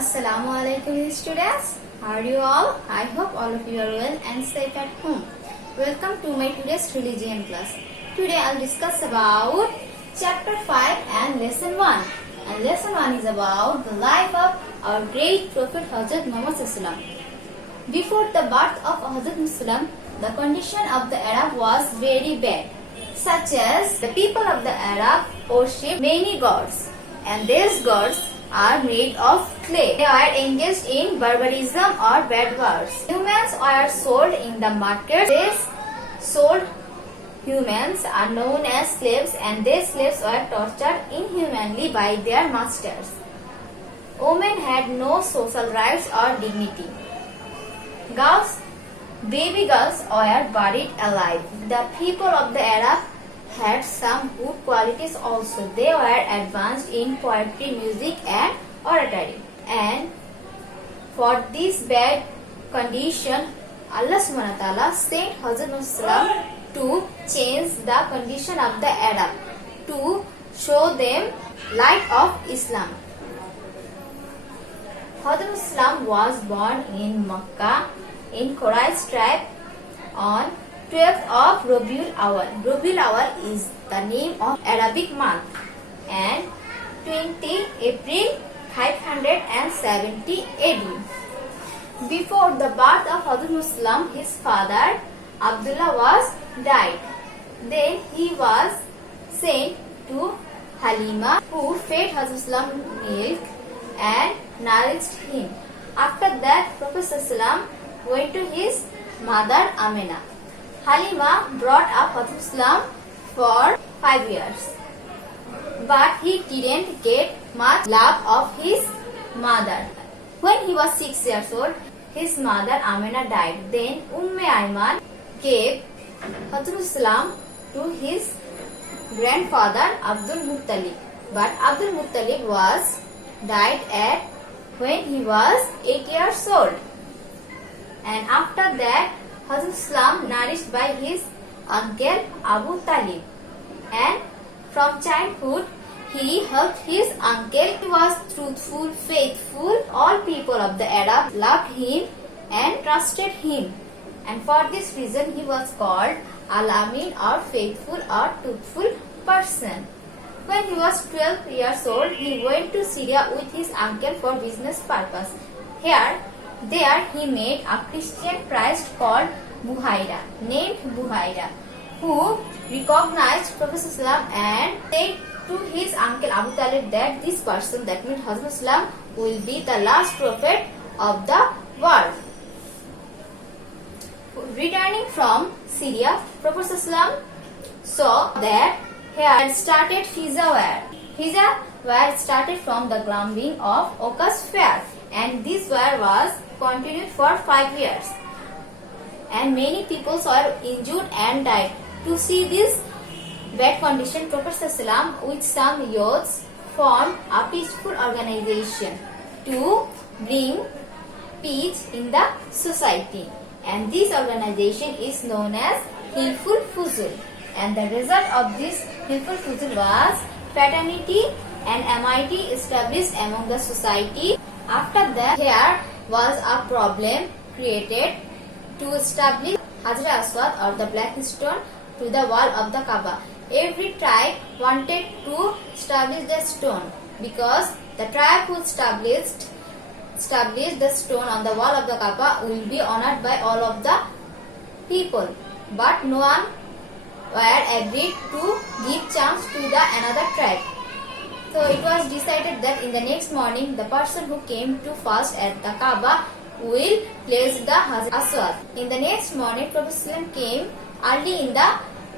Assalamu alaikum students. How are you all? I hope all of you are well and safe at home. Welcome to my today's religion class. Today I'll discuss about chapter 5 and lesson 1. And lesson 1 is about the life of our great prophet Hazrat Muhammad Sallam. Before the birth of Hazrat Muhammad, the condition of the Arab was very bad, such as the people of the Arab worship many gods, and these gods are made of clay. They are engaged in barbarism or bad wars. Humans are sold in the market. These sold humans are known as slaves, and these slaves were tortured inhumanly by their masters. Women had no social rights or dignity. Baby girls were buried alive. The people of the Arab had some good qualities also. They were advanced in poetry, music and oratory. And for this bad condition, Allah subhanahu wa ta'ala sent Hazrat Muhammad to change the condition of the Arab, to show them light of Islam. Hazrat Muhammad was born in Makkah in Quraysh tribe on 12th of Rabiul Awal. Rabiul Awal is the name of Arabic month, and 20 April 570 AD. Before the birth of Hazrat Muhammad, his father Abdullah was died. Then he was sent to Halima, who fed Hazrat Muhammad milk and nourished him. After that, Prophet ﷺ went to his mother Amina. Halima brought up Hazrat Muhammad for 5 years, but he didn't get much love of his mother. When he was 6 years old, his mother Amina died. Then Ayman gave Hazrat Muhammad to his grandfather Abdul Muttalib, but Abdul Muttalib was died at when he was 8 years old. And after that, Hazrat Muhammad nourished by his uncle Abu Talib, and from childhood he helped his uncle. He was truthful, faithful. All people of the Arab loved him and trusted him, and for this reason he was called Al-Amin, or faithful or truthful person. When he was 12 years old, he went to Syria with his uncle for business purpose. There he met a Christian priest called named Buhaira, who recognized Prophet ﷺ and said to his uncle Abu Talib that this person, that means Hazrat Muhammad, will be the last prophet of the world. Returning from Syria, Prophet ﷺ saw that he had started Fiza ware. Fiza ware started from the grumbling of Ocas fair, and this ware was continued for 5 years, and many people were injured and died. To see this bad condition, Prophet ﷺ with some youths formed a peaceful organization to bring peace in the society, and this organization is known as Hilful Fuzul. And the result of this Hilful Fuzul was fraternity and amity established among the society. After that, there was a problem created to establish Hajar Aswad, or the black stone, to the wall of the Kaaba. Every tribe wanted to establish the stone, because the tribe who established the stone on the wall of the Kaaba will be honored by all of the people. But no one were agreed to give chance to the another tribe. So it was decided that in the next morning, the person who came to fast at the Kaaba will place the Hajar Aswad. In the next morning, Prophet ﷺ came early in the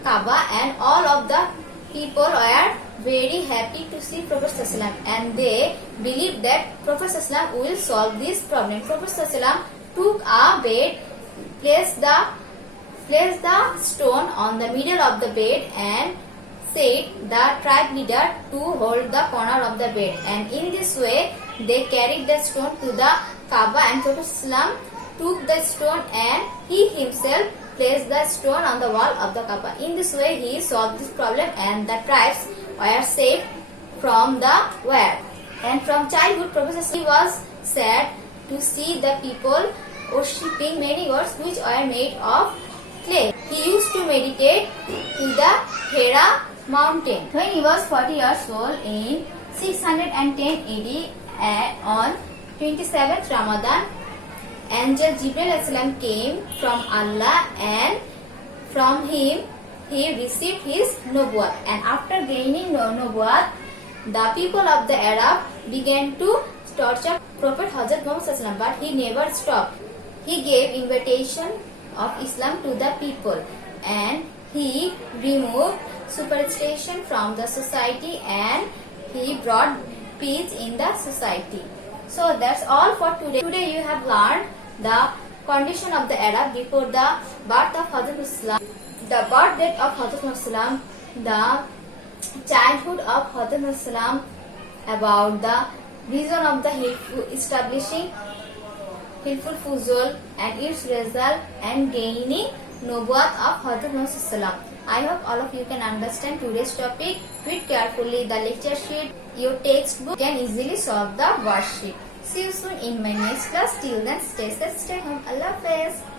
Kaaba, and all of the people were very happy to see Prophet ﷺ, and they believed that Prophet ﷺ will solve this problem. Prophet ﷺ took a bed, placed the stone on the middle of the bed, and said the tribe leader to hold the corner of the bed, and in this way they carried the stone to the Kaaba, and Prophet ﷺ took the stone and he himself placed the stone on the wall of the Kaaba. In this way he solved this problem, and the tribes were saved from the war. And from childhood, Prophet ﷺ was sad to see the people worshipping many gods which were made of clay. He used to meditate to the Hera mountain. When he was 40 years old in 610 AD on 27th Ramadan, angel Jibril came from Allah, and from him he received his nubuwwat. And after gaining nubuwwat, the people of the Arab began to torture Prophet Hazrat Muhammad, but he never stopped. He gave invitation of Islam to the people, and he removed superstition from the society, and he brought peace in the society. So that's all for today. Today you have learned the condition of the Arab before the birth of Hazrat Muhammad, the birth date of Hazrat Muhammad, the childhood of Hazrat Muhammad, about the reason of the establishing Hilful Fuzul and its result, and gaining Nubuwwat of Hazrat Muhammad. I hope all of you can understand today's topic. Read carefully the lecture sheet. Your textbook can easily solve the worksheet. See you soon in my next class. Till then, stay safe, stay home. Allah Hafiz.